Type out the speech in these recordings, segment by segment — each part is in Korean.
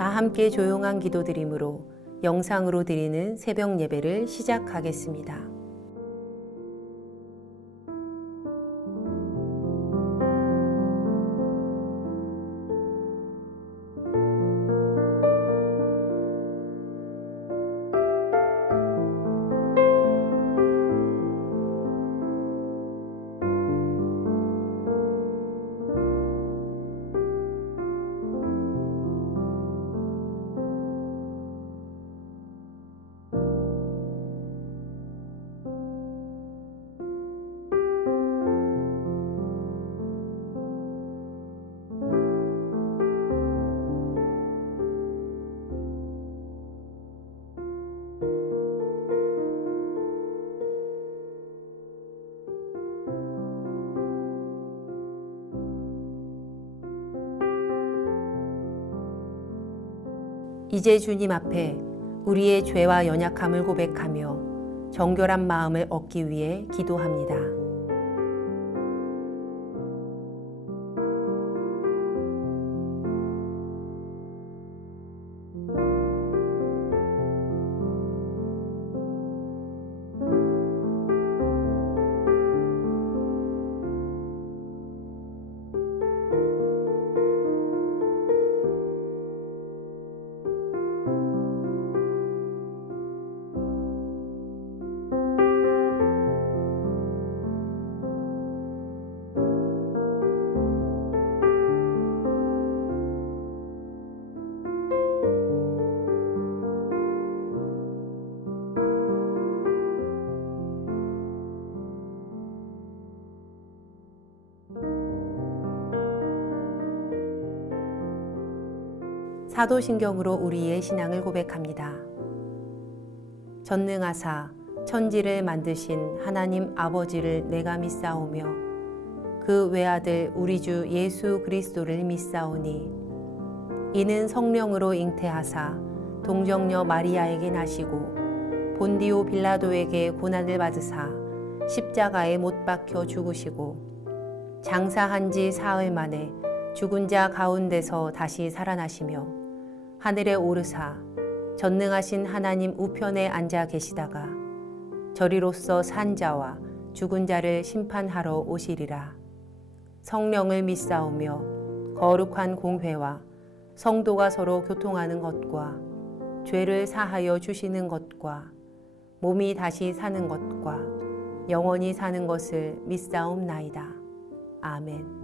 다 함께 조용한 기도드림으로 영상으로 드리는 새벽 예배를 시작하겠습니다. 이제 주님 앞에 우리의 죄와 연약함을 고백하며 정결한 마음을 얻기 위해 기도합니다. 사도신경으로 우리의 신앙을 고백합니다. 전능하사 천지를 만드신 하나님 아버지를 내가 믿사오며 그 외아들 우리 주 예수 그리스도를 믿사오니 이는 성령으로 잉태하사 동정녀 마리아에게 나시고 본디오 빌라도에게 고난을 받으사 십자가에 못 박혀 죽으시고 장사한 지 사흘 만에 죽은 자 가운데서 다시 살아나시며 하늘에 오르사 전능하신 하나님 우편에 앉아 계시다가 저리로서 산 자와 죽은 자를 심판하러 오시리라. 성령을 믿사오며 거룩한 공회와 성도가 서로 교통하는 것과 죄를 사하여 주시는 것과 몸이 다시 사는 것과 영원히 사는 것을 믿사옵나이다. 아멘.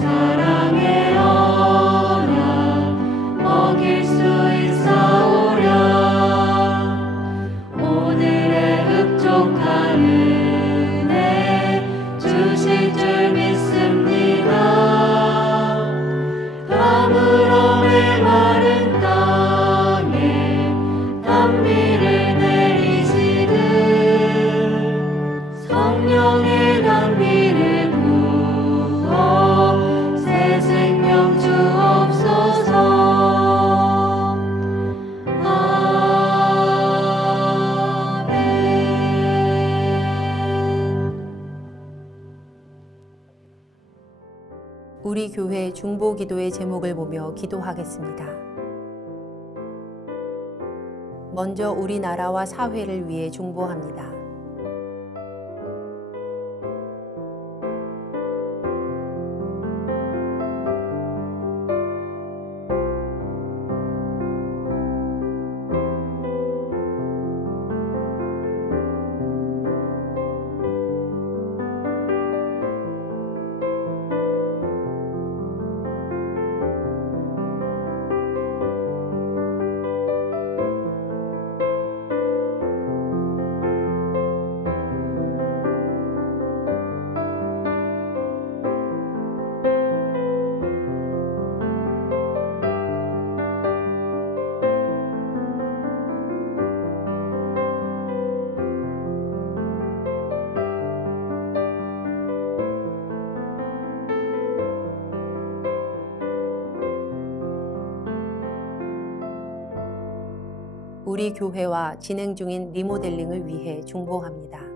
사랑의 언약 먹일 수 있사오니 우리 교회 중보 기도의 제목을 보며 기도하겠습니다. 먼저 우리나라와 사회를 위해 중보합니다. 우리 교회와 진행 중인 리모델링을 위해 중보합니다.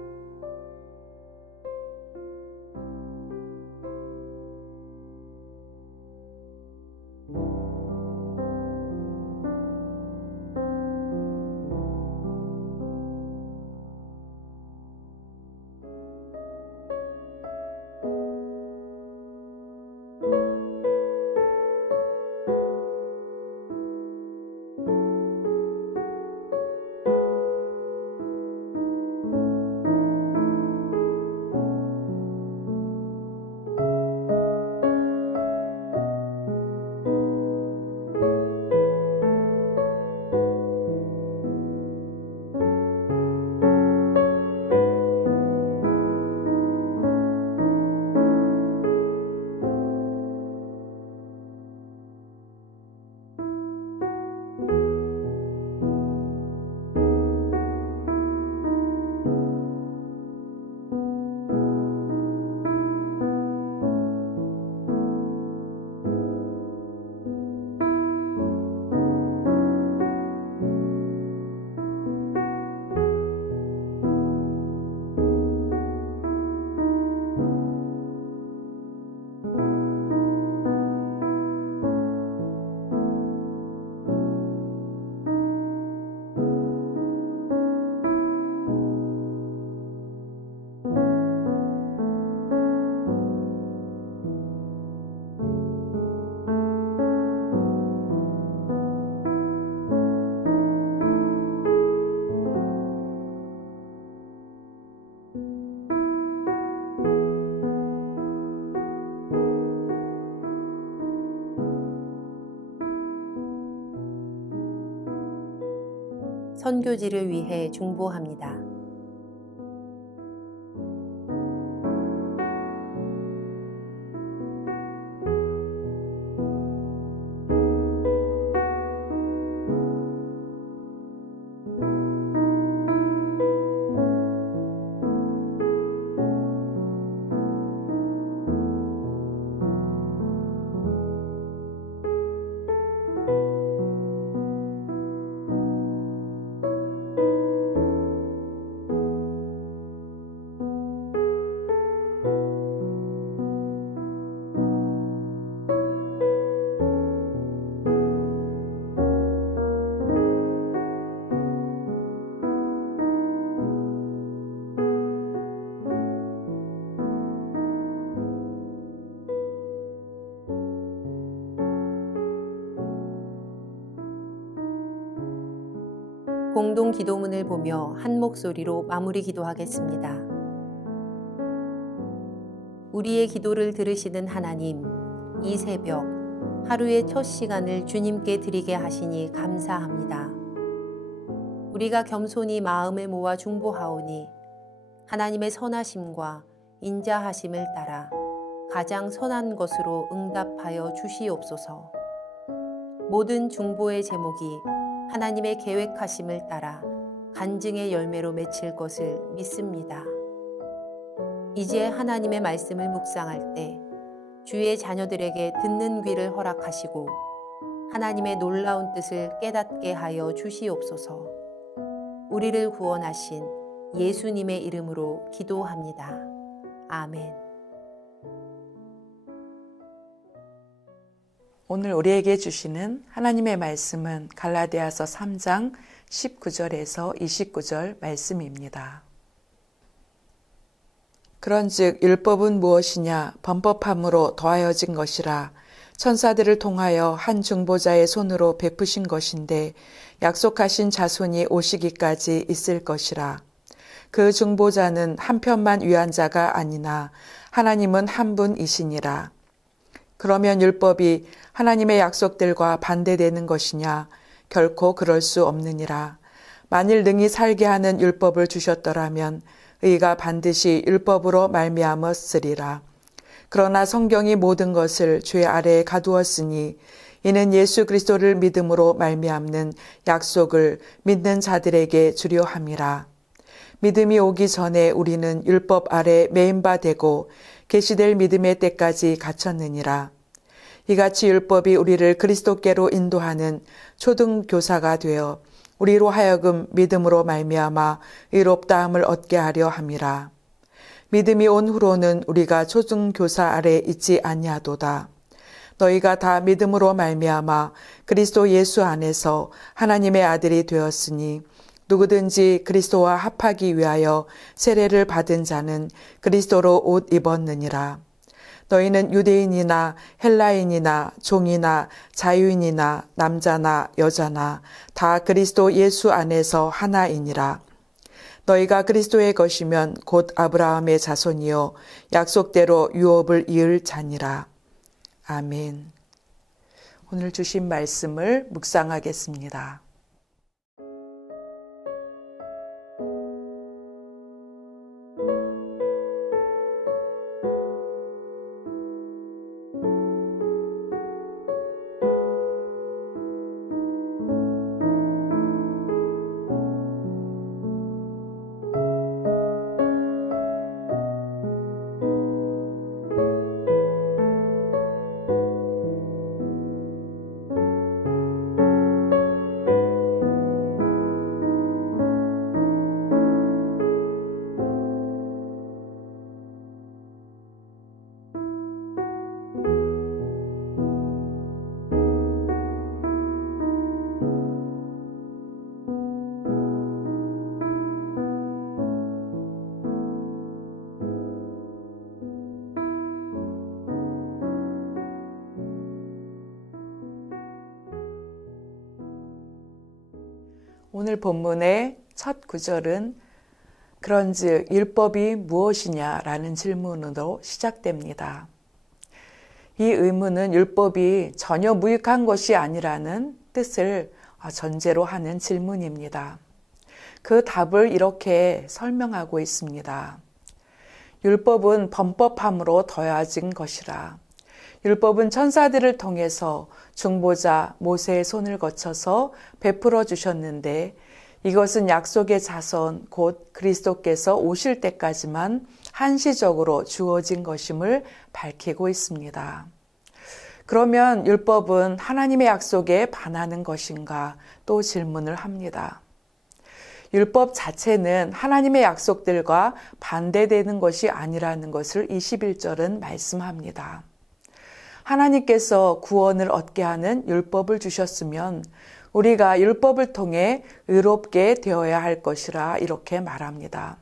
선교지를 위해 중보합니다. 공동 기도문을 보며 한 목소리로 마무리 기도하겠습니다. 우리의 기도를 들으시는 하나님, 이 새벽 하루의 첫 시간을 주님께 드리게 하시니 감사합니다. 우리가 겸손히 마음을 모아 중보하오니 하나님의 선하심과 인자하심을 따라 가장 선한 것으로 응답하여 주시옵소서. 모든 중보의 제목이 하나님의 계획하심을 따라 간증의 열매로 맺힐 것을 믿습니다. 이제 하나님의 말씀을 묵상할 때 주의 자녀들에게 듣는 귀를 허락하시고 하나님의 놀라운 뜻을 깨닫게 하여 주시옵소서. 우리를 구원하신 예수님의 이름으로 기도합니다. 아멘. 오늘 우리에게 주시는 하나님의 말씀은 갈라디아서 3장 19절에서 29절 말씀입니다. 그런즉 율법은 무엇이냐? 범법함으로 더하여진 것이라. 천사들을 통하여 한 중보자의 손으로 베푸신 것인데 약속하신 자손이 오시기까지 있을 것이라. 그 중보자는 한편만 위한 자가 아니나 하나님은 한 분이시니라. 그러면 율법이 하나님의 약속들과 반대되는 것이냐? 결코 그럴 수 없느니라. 만일 능히 살게 하는 율법을 주셨더라면 의가 반드시 율법으로 말미암았으리라. 그러나 성경이 모든 것을 죄 아래에 가두었으니 이는 예수 그리스도를 믿음으로 말미암는 약속을 믿는 자들에게 주려 함이라. 믿음이 오기 전에 우리는 율법 아래 매인 바 되고 계시될 믿음의 때까지 갇혔느니라. 이같이 율법이 우리를 그리스도께로 인도하는 초등교사가 되어 우리로 하여금 믿음으로 말미암아 의롭다함을 얻게 하려 함이라. 믿음이 온 후로는 우리가 초등교사 아래 있지 아니하도다. 너희가 다 믿음으로 말미암아 그리스도 예수 안에서 하나님의 아들이 되었으니 누구든지 그리스도와 합하기 위하여 세례를 받은 자는 그리스도로 옷 입었느니라. 너희는 유대인이나 헬라인이나 종이나 자유인이나 남자나 여자나 다 그리스도 예수 안에서 하나이니라. 너희가 그리스도의 것이면 곧 아브라함의 자손이요 약속대로 유업을 이을 자니라. 아멘. 오늘 주신 말씀을 묵상하겠습니다. 오늘 본문의 첫 구절은 그런즉 율법이 무엇이냐라는 질문으로 시작됩니다. 이 의문은 율법이 전혀 무익한 것이 아니라는 뜻을 전제로 하는 질문입니다. 그 답을 이렇게 설명하고 있습니다. 율법은 범법함으로 더해진 것이라. 율법은 천사들을 통해서 중보자 모세의 손을 거쳐서 베풀어 주셨는데 이것은 약속의 자손 곧 그리스도께서 오실 때까지만 한시적으로 주어진 것임을 밝히고 있습니다. 그러면 율법은 하나님의 약속에 반하는 것인가 또 질문을 합니다. 율법 자체는 하나님의 약속들과 반대되는 것이 아니라는 것을 21절은 말씀합니다. 하나님께서 구원을 얻게 하는 율법을 주셨으면 우리가 율법을 통해 의롭게 되어야 할 것이라 이렇게 말합니다.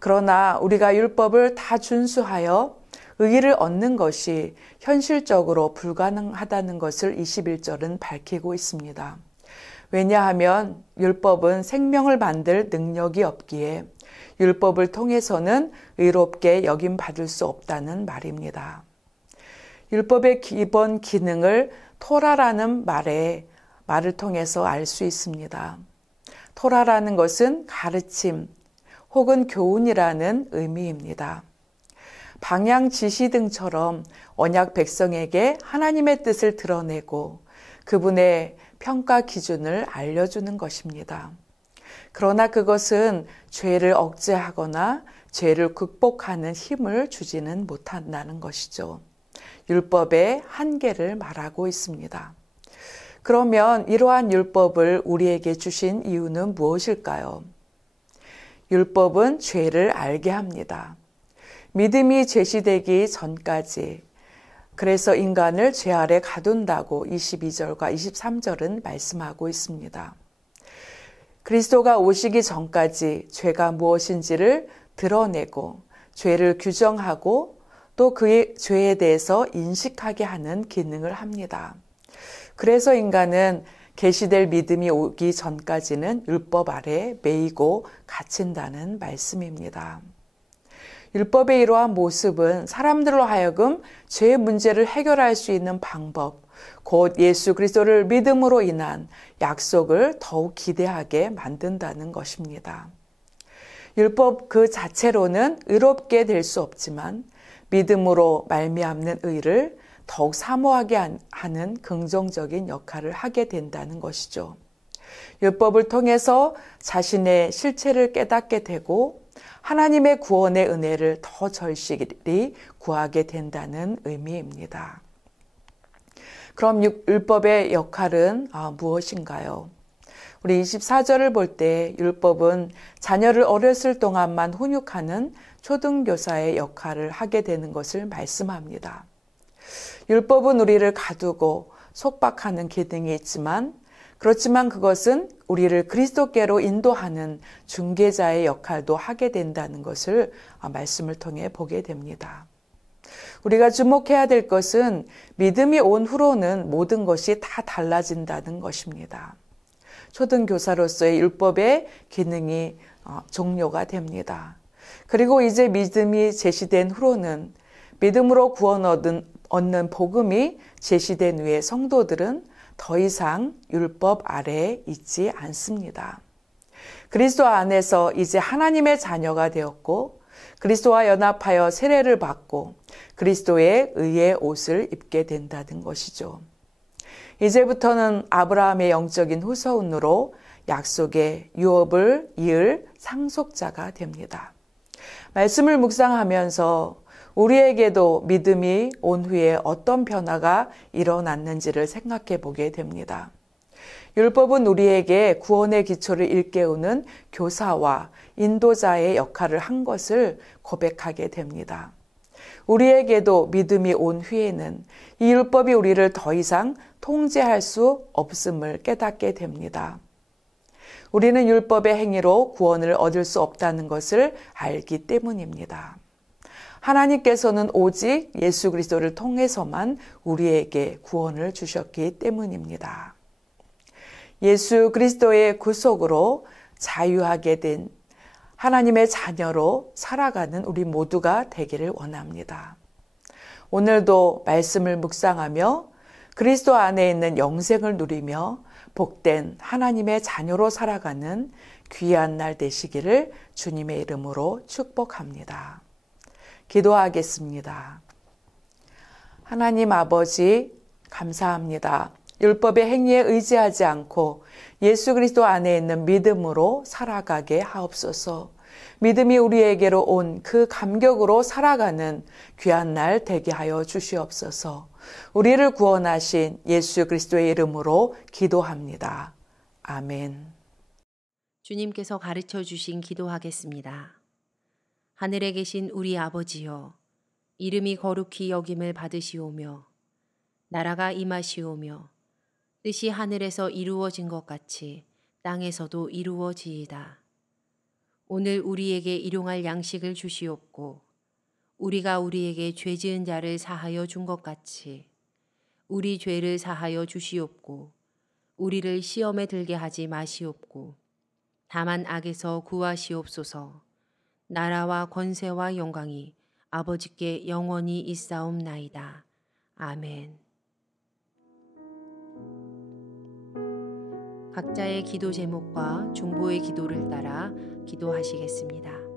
그러나 우리가 율법을 다 준수하여 의를 얻는 것이 현실적으로 불가능하다는 것을 21절은 밝히고 있습니다. 왜냐하면 율법은 생명을 만들 능력이 없기에 율법을 통해서는 의롭게 여김받을 수 없다는 말입니다. 율법의 기본 기능을 토라라는 말을 통해서 알 수 있습니다. 토라라는 것은 가르침 혹은 교훈이라는 의미입니다. 방향 지시 등처럼 언약 백성에게 하나님의 뜻을 드러내고 그분의 평가 기준을 알려주는 것입니다. 그러나 그것은 죄를 억제하거나 죄를 극복하는 힘을 주지는 못한다는 것이죠. 율법의 한계를 말하고 있습니다. 그러면 이러한 율법을 우리에게 주신 이유는 무엇일까요? 율법은 죄를 알게 합니다. 믿음이 제시되기 전까지 그래서 인간을 죄 아래 가둔다고 22절과 23절은 말씀하고 있습니다. 그리스도가 오시기 전까지 죄가 무엇인지를 드러내고 죄를 규정하고 또 그의 죄에 대해서 인식하게 하는 기능을 합니다. 그래서 인간은 계시될 믿음이 오기 전까지는 율법 아래 매이고 갇힌다는 말씀입니다. 율법의 이러한 모습은 사람들로 하여금 죄의 문제를 해결할 수 있는 방법, 곧 예수 그리스도를 믿음으로 인한 약속을 더욱 기대하게 만든다는 것입니다. 율법 그 자체로는 의롭게 될 수 없지만 믿음으로 말미암는 의를 더욱 사모하게 하는 긍정적인 역할을 하게 된다는 것이죠. 율법을 통해서 자신의 실체를 깨닫게 되고 하나님의 구원의 은혜를 더 절실히 구하게 된다는 의미입니다. 그럼 율법의 역할은 무엇인가요? 우리 24절을 볼 때 율법은 자녀를 어렸을 동안만 훈육하는 초등교사의 역할을 하게 되는 것을 말씀합니다. 율법은 우리를 가두고 속박하는 기능이 있지만 그렇지만 그것은 우리를 그리스도께로 인도하는 중개자의 역할도 하게 된다는 것을 말씀을 통해 보게 됩니다. 우리가 주목해야 될 것은 믿음이 온 후로는 모든 것이 다 달라진다는 것입니다. 초등교사로서의 율법의 기능이 종료가 됩니다. 그리고 이제 믿음이 제시된 후로는 믿음으로 구원 얻는 복음이 제시된 후에 성도들은 더 이상 율법 아래에 있지 않습니다. 그리스도 안에서 이제 하나님의 자녀가 되었고 그리스도와 연합하여 세례를 받고 그리스도의 의의 옷을 입게 된다는 것이죠. 이제부터는 아브라함의 영적인 후손으로 약속의 유업을 이을 상속자가 됩니다. 말씀을 묵상하면서 우리에게도 믿음이 온 후에 어떤 변화가 일어났는지를 생각해 보게 됩니다. 율법은 우리에게 구원의 기초를 일깨우는 교사와 인도자의 역할을 한 것을 고백하게 됩니다. 우리에게도 믿음이 온 후에는 이 율법이 우리를 더 이상 통제할 수 없음을 깨닫게 됩니다. 우리는 율법의 행위로 구원을 얻을 수 없다는 것을 알기 때문입니다. 하나님께서는 오직 예수 그리스도를 통해서만 우리에게 구원을 주셨기 때문입니다. 예수 그리스도의 구속으로 자유하게 된 하나님의 자녀로 살아가는 우리 모두가 되기를 원합니다. 오늘도 말씀을 묵상하며 그리스도 안에 있는 영생을 누리며 복된 하나님의 자녀로 살아가는 귀한 날 되시기를 주님의 이름으로 축복합니다. 기도하겠습니다. 하나님 아버지 감사합니다. 율법의 행위에 의지하지 않고 예수 그리스도 안에 있는 믿음으로 살아가게 하옵소서. 믿음이 우리에게로 온 그 감격으로 살아가는 귀한 날 되게 하여 주시옵소서. 우리를 구원하신 예수 그리스도의 이름으로 기도합니다. 아멘. 주님께서 가르쳐 주신 기도하겠습니다. 하늘에 계신 우리 아버지여, 이름이 거룩히 여김을 받으시오며 나라가 임하시오며 뜻이 하늘에서 이루어진 것 같이 땅에서도 이루어지이다. 오늘 우리에게 일용할 양식을 주시옵고 우리가 우리에게 죄 지은 자를 사하여 준 것 같이 우리 죄를 사하여 주시옵고 우리를 시험에 들게 하지 마시옵고 다만 악에서 구하시옵소서. 나라와 권세와 영광이 아버지께 영원히 있사옵나이다. 아멘. 각자의 기도 제목과 중보의 기도를 따라 기도하시겠습니다.